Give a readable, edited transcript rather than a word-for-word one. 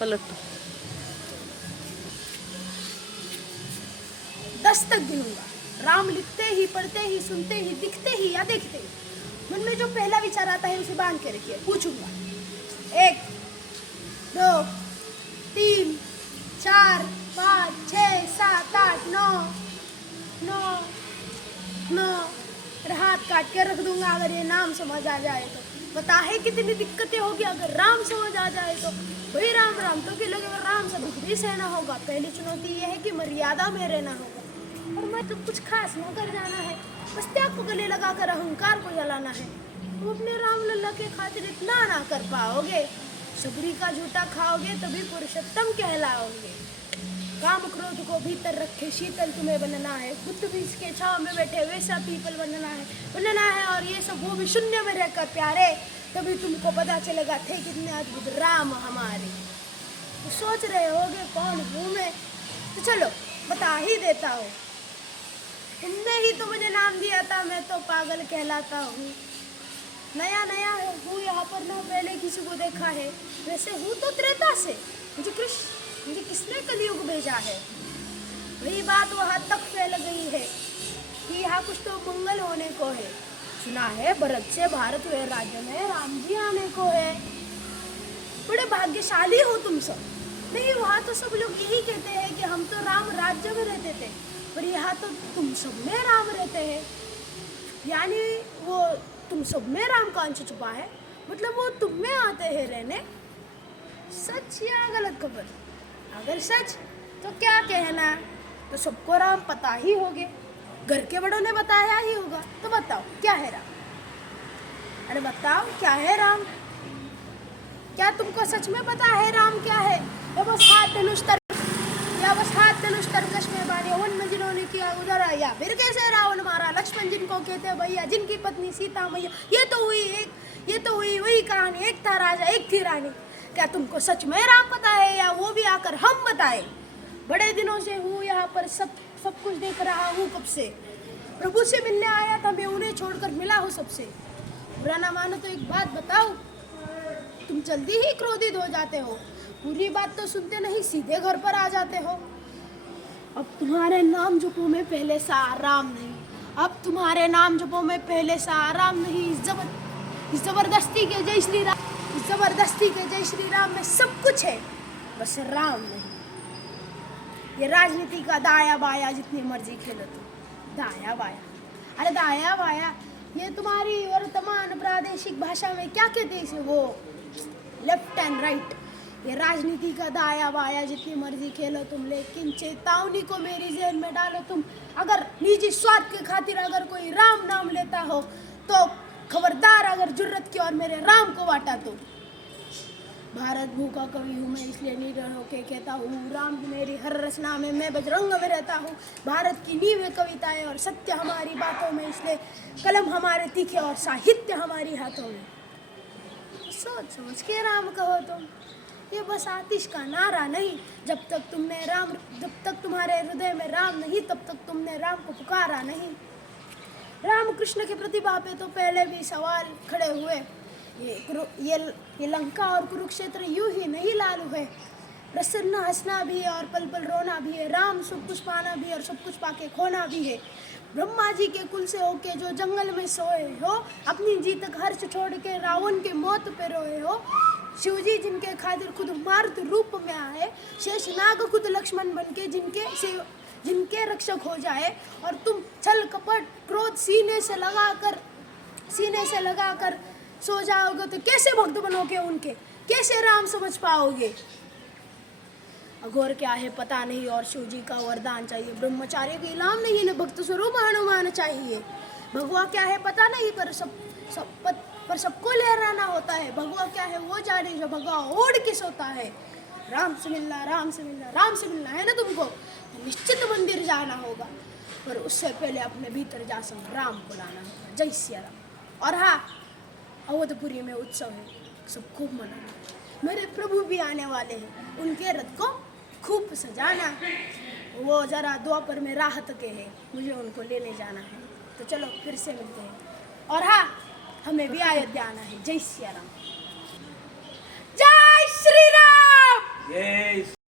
पलट। दस्तक गिनूंगा, राम लिखते ही, पढ़ते ही, सुनते ही, दिखते ही या देखते ही। मन में जो पहला विचार आता है उसे बांध के रखिए। पूछूंगा 1 2 3 4 5 6 7 8 9 9 9 हाथ काट के रख दूंगा अगर ये नाम समझ आ जाए तो। पता है कितनी दिक्कतें होगी अगर राम समझ आ जाए तो। वही राम राम तो कि लोग राम से दुख भी सहना होगा। पहली चुनौती ये है कि मर्यादा में रहना होगा और मैं तो कुछ खास न कर जाना है। बस त्याग को गले लगाकर अहंकार को जलाना है। तुम अपने राम लल्ला के खातिर इतना ना कर पाओगे। सबरी का झूठा खाओगे तभी पुरुषोत्तम कहलाओगे। काम क्रोध को भीतर रखे शीतल तुम्हें बनना है। बुद्ध भी इसके छांव में बैठे वैसा पीपल बनना है और ये सब वो भी शून्य में रहकर प्यारे। तभी तुमको पता चलेगा थे कितने अद्भुत राम हमारे। तो सोच रहे होगे कौन हूँ मैं, तो चलो बता ही देता हूँ। इनने ही तो मुझे नाम दिया था, मैं तो पागल कहलाता हूँ। नया नया हूँ यहाँ पर, ना पहले किसी को देखा है। वैसे हूँ तो त्रेता से, मुझे किसने कलयुग भेजा है। वही बात वहाँ तक फैल गई है कि यहाँ कुछ तो मंगल होने को है। सुना है भरत से भारत हुए राज्य में राम जी आने को है। बड़े भाग्यशाली हो तुम सब। नहीं, वहाँ तो सब लोग यही कहते हैं कि हम तो राम राज्य में रहते थे, पर यहाँ तो तुम सब में राम रहते हैं। यानी वो तुम सब में राम का अंश छुपा है, मतलब वो तुम में आते हैं रहने। सच या गलत खबर? अगर सच तो क्या कहना, तो सबको राम पता ही होगे। घर के बड़ों ने बताया ही होगा। तो बताओ क्या है राम? अरे बताओ क्या है राम? क्या तुमको सच में पता है राम क्या है? या बस हाथ धनुष तरकश में बाने वन में जिन्होंने किया उधर आया, फिर कैसे रावण मारा लक्ष्मण जिनको कहते भैया, जिनकी पत्नी सीता मैया। ये तो हुई वही कहानी। एक था राजा एक थी रानी। क्या तुमको सच में राम पता है या वो भी आकर हम बताए? बड़े दिनों से हूँ यहाँ पर, सब कुछ देख रहा हूँ कब से। प्रभु से मिलने आया था मैं, उन्हें छोड़कर मिला हूँ सबसे। बुरा ना मानो तो एक बात बताओ, तुम जल्दी ही क्रोधित हो जाते हो। पूरी बात तो सुनते नहीं, सीधे घर पर आ जाते हो। अब तुम्हारे नाम जपो में पहले सा आराम नहीं। अब तुम्हारे नाम जपो में पहले सा आराम नहीं। इस जबरदस्ती के जय श्री राम में सब कुछ है, बस राम नहीं। ये राजनीति का दाया बाया जितनी मर्जी खेलो तुम। दाया बाया, अरे दाया बाया ये तुम्हारी वर्तमान प्रादेशिक भाषा में क्या कहते हैं इसे, वो लेफ्ट एंड राइट। ये राजनीति का दाया बाया जितनी मर्जी खेलो तुम, लेकिन चेतावनी को मेरी जेल में डालो तुम। अगर निजी स्वार्थ के खातिर अगर कोई राम नाम लेता हो तो खबरदार, अगर जुर्रत की और मेरे राम को बांटा तो। भारत भू का कवि हूँ मैं, इसलिए निडर होके कहता हूँ, राम मेरी हर रचना में, मैं बजरंग में रहता हूँ। भारत की नींव है कविताएं और सत्य हमारी बातों में, इसलिए कलम हमारे तीखे और साहित्य हमारी हाथों में। सोच समझ के राम कहो तुम। ये बस आतिश का नारा नहीं। जब तक तुम्हारे हृदय में राम नहीं, तब तक तुमने राम को पुकारा नहीं। राम कृष्ण के प्रतिभा पे तो पहले भी सवाल खड़े हुए। ये लंका और कुरुक्षेत्र यूं ही नहीं लालू है। प्रसन्न हंसना भी है और पल पल रोना भी है। राम सब कुछ पाना भी है और सब कुछ पाके खोना भी है। ब्रह्मा जी के कुल से होके जो जंगल में सोए हो, अपनी जी तक हर्ष छोड़ के रावण के मौत पे रोए हो। शिव जी जिनके खातिर खुद मारुत रूप में आए, शेष नाग खुद लक्ष्मण बन के जिनके रक्षक हो जाए, और तुम छल कपट क्रोध सीने से लगाकर सो जाओगे तो कैसे भक्त बनोगे उनके, कैसे राम समझ पाओगे? अघोर क्या है पता नहीं और शिव जी का वरदान चाहिए। ब्रह्मचार्य की इलाम नहीं ने भक्त स्वरूप हनुमान चाहिए। भगवा क्या है पता नहीं पर सबको लहराना होता है। भगवा क्या है वो जाने जो भगवा ओढ़ के सोता है। राम से मिलना है ना तुमको, तो निश्चित मंदिर जाना होगा, पर उससे पहले अपने भीतर जा राम को लाना होगा। जय सिया राम। और हाँ, अवधपुरी में उत्सव है, सब खूब मनाना। मेरे प्रभु भी आने वाले हैं, उनके रथ को खूब सजाना। वो जरा द्वापर में राहत के हैं, मुझे उनको लेने जाना है। तो चलो फिर से मिलते हैं। और हाँ, हमें भी अयोध्या आना है। जय सिया राम।